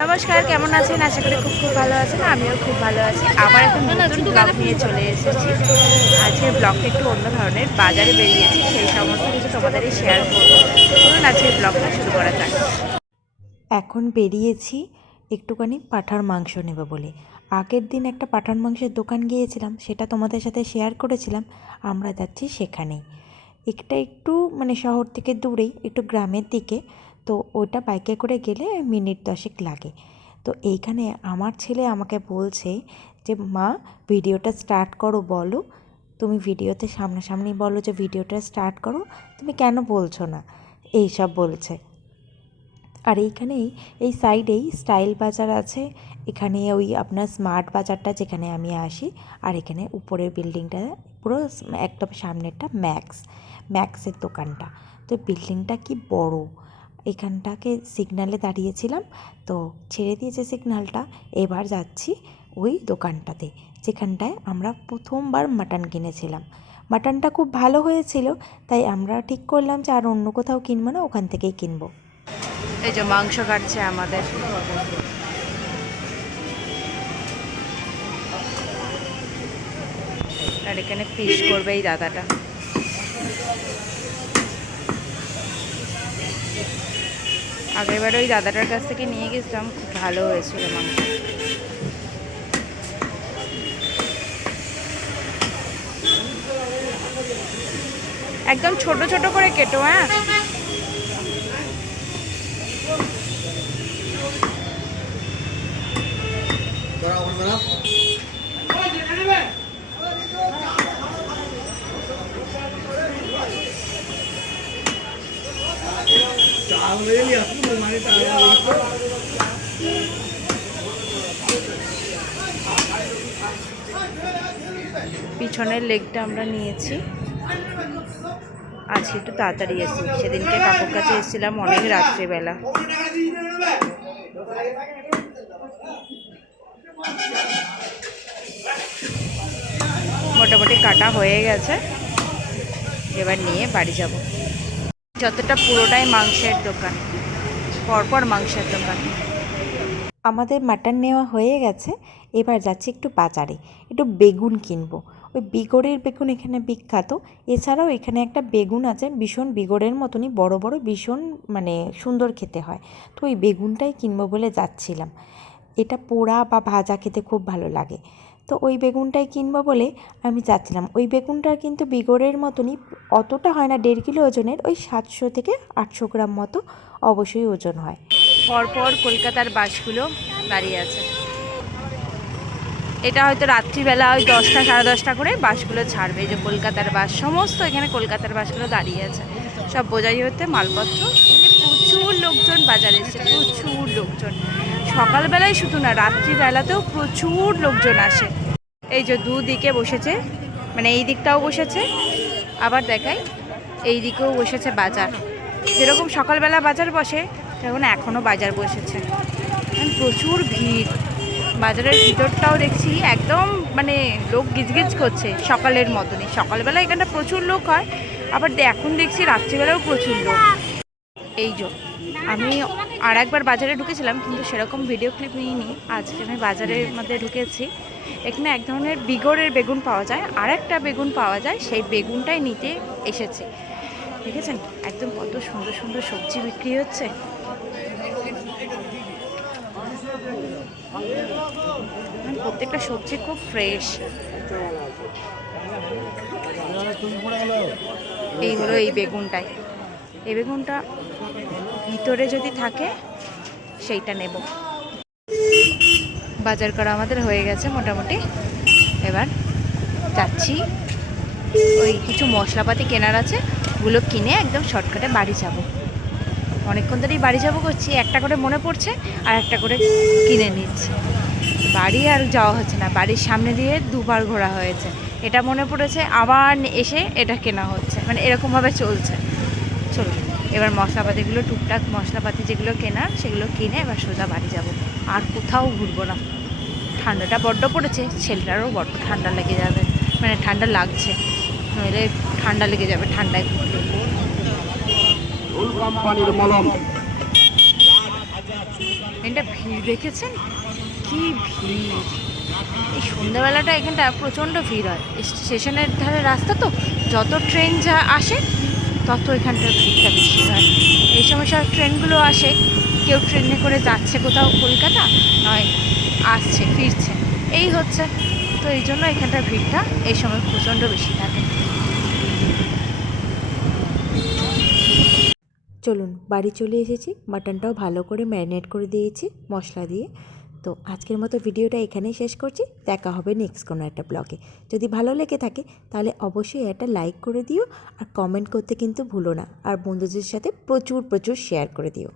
নমস্কার, কেমন আছেন? আশা করি খুব ভালো আছেন। আমিও খুব ভালো আছি। আবার একটা নতুন ব্লগ নিয়ে চলে এসেছি। আজকের ব্লগটা একটু অন্য ধরনের। বাজারে বেরিয়েছি, সেই সমস্ত কিছু তোমাদেরই শেয়ার করবো। চলুন আজকের ব্লগটা শুরু করা যাক। এখন বেরিয়েছি একটুখানি পাঁঠার মাংস নেব বলে। আগের দিন একটা পাঁঠার মাংসের দোকান গিয়েছিলাম, সেটা তোমাদের সাথে শেয়ার করেছিলাম। আমরা যাচ্ছি সেখানেই। একটু শহর থেকে দূরেই, একটু গ্রামের দিকে। তো ওইটা বাইকে করে গেলে মিনিট 10 লাগে। তো এইখানে আমার ছেলে আমাকে বলছে যে মা, ভিডিওটা স্টার্ট করো, বলো তুমি ভিডিওতে সামনাসামনি বলো যে ভিডিওটা স্টার্ট করো, তুমি কেন বলছো না, এইসব বলছে। আর এইখানেই এই সাইডেই স্টাইল বাজার আছে। এখানে ওই আপনার স্মার্ট বাজারটা যেখানে আমি আসি, আর এখানে উপরের বিল্ডিংটা পুরো একদম সামনেরটা ম্যাক্সের দোকানটা। তো বিল্ডিংটা কি বড়! এখানটাকে সিগনালে দাঁড়িয়েছিলাম, তো ছেড়ে দিয়েছে সিগনালটা। এবার যাচ্ছি ওই দোকানটাতে, যেখানটায় আমরা প্রথমবার মাটন কিনেছিলাম। মাটনটা খুব ভালো হয়েছিল, তাই আমরা ঠিক করলাম যে আর অন্য কোথাও কিনবো না, ওখান থেকেই কিনবো। এই যে মাংস কাটছে আমাদের। আর এখানে পিস করবে এই দাদাটা। আগেরবার ওই দাদাটার কাছ থেকে নিয়ে গেছিলাম, খুব ভালো হয়েছিল মাংস। একদম ছোট ছোট করে কেটো। হ্যাঁ, পিছনের লেগটা আমরা নিয়েছি। আজকে একটু তাড়াতাড়ি এসেছি, সেদিনকে কাকুর কাছে এসেছিলাম অনেক রাত্রিবেলা। মোটামুটি কাটা হয়ে গেছে, এবার নিয়ে বাড়ি যাব। যতটা পুরোটাই মাংসের দোকান, পরপর মাংসের দোকান। আমাদের মাটন নেওয়া হয়ে গেছে। এবার যাচ্ছি একটু বাজারে, একটু বেগুন কিনবো। ওই বিগড়ের বেগুন এখানে বিখ্যাত। এছাড়াও এখানে একটা বেগুন আছে, ভীষণ বিগড়ের মতনই বড় বড়, ভীষণ সুন্দর খেতে হয়। তো ওই বেগুনটাই কিনবো বলে যাচ্ছিলাম। এটা পোড়া বা ভাজা খেতে খুব ভালো লাগে। তো ওই বেগুনটাই কিনবো বলে আমি যাচ্ছিলাম। ওই বেগুনটার কিন্তু বিগড়ের মতনই, অতটা হয় না, 1.5 কিলো ওজনের, ওই 700 থেকে 800 গ্রাম মতো অবশ্যই ওজন হয়। পরপর কলকাতার বাসগুলো দাঁড়িয়ে আছে। এটা হয়তো রাত্রিবেলা ওই 10টা সাড়ে 10টা করে বাসগুলো ছাড়বে। এই যে কলকাতার বাস, সমস্ত এখানে কলকাতার বাসগুলো দাঁড়িয়ে আছে, সব বোঝাই হতে মালপত্র। প্রচুর লোকজন বাজারে এসেছে, প্রচুর লোকজন। সকালবেলায় শুধু না, রাত্রিবেলাতেও প্রচুর লোকজন আসে। এই যে দুদিকে বসেছে, এই দিকটাও বসেছে, আবার দেখাই এই দিকেও বসেছে বাজার। যেরকম সকালবেলা বাজার বসে, তেমন এখনও বাজার বসেছে। প্রচুর ভিড়। বাজারের ভিতরটাও দেখছি একদম লোক গিজগিজ করছে, সকালের মতনই। সকালবেলা এখানটা প্রচুর লোক হয়, আবার এখন দেখছি রাত্রিবেলাও প্রচুর লোক। এই যে আমি আর একবার বাজারে ঢুকেছিলাম, কিন্তু সেরকম ভিডিও ক্লিপ নিইনি। আজকে আমি বাজারের মধ্যে ঢুকেছি। এখানে এক ধরনের বিগড়ের বেগুন পাওয়া যায়, আর একটা বেগুন পাওয়া যায়, সেই বেগুনটাই নিতে এসেছে। দেখেছেন একদম কত সুন্দর সুন্দর সবজি বিক্রি হচ্ছে। প্রত্যেকটা সবজি খুব ফ্রেশ। এই হলো এই বেগুনটাই। এই বেগুনটা ভিতরে যদি থাকে সেইটা নেব। বাজার করা আমাদের হয়ে গেছে মোটামুটি। এবার যাচ্ছি, ওই কিছু মশলাপাতি কেনার আছে, ওগুলো কিনে একদম শর্টকাটে বাড়ি যাব। অনেকক্ষণ ধরেই বাড়ি যাব করছি, একটা করে মনে পড়ছে আর একটা করে কিনে নিচ্ছি। বাড়ি আর যাওয়া হচ্ছে না, বাড়ির সামনে দিয়ে দুবার ঘোরা হয়েছে। এটা মনে পড়েছে, আবার এসে এটা কেনা হচ্ছে, এরকমভাবে চলছে। চলো এবার মশলাপাতিগুলো, টুকটাক মশলাপাতি যেগুলো কেনার সেগুলো কিনে এবার সোজা বাড়ি যাব। আর কোথাও ঘুরবো না। ঠান্ডাটা বড্ড পড়েছে, ছেলেটারও বড্ড ঠান্ডা লেগে যাবে, ঠান্ডা লাগছে, নইলে ঠান্ডা লেগে যাবে ঠান্ডায় ঘুরলে। কোম্পানির মলম। এটা ভিড় দেখেছেন, কি ভিড়! এই সন্ধ্যাবেলাটা এখানটা প্রচণ্ড ভিড় হয়, স্টেশনের ধারে রাস্তা তো, যত ট্রেন যা আসে তত এখানটার ভিড়টা বেশি হয়। এই সময় সব ট্রেনগুলো আসে, কেউ ট্রেনে করে যাচ্ছে কোথাও কলকাতা, নয় আসছে ফিরছে, এই হচ্ছে। তো এই জন্য এখানটার ভিড়টা এই সময় প্রচণ্ড বেশি থাকে। চলুন বাড়ি চলে এসেছি, মাটনটাও ভালো করে ম্যারিনেট করে দিয়েছি মশলা দিয়ে। তো আজকের মতো ভিডিওটা এখানেই শেষ করছি, দেখা হবে নেক্সট কোনো একটা ব্লগে। যদি ভালো লেগে থাকে তাহলে অবশ্যই একটা লাইক করে দিও, আর কমেন্ট করতে কিন্তু ভুলো না, আর বন্ধুদের সাথে প্রচুর প্রচুর শেয়ার করে দিও।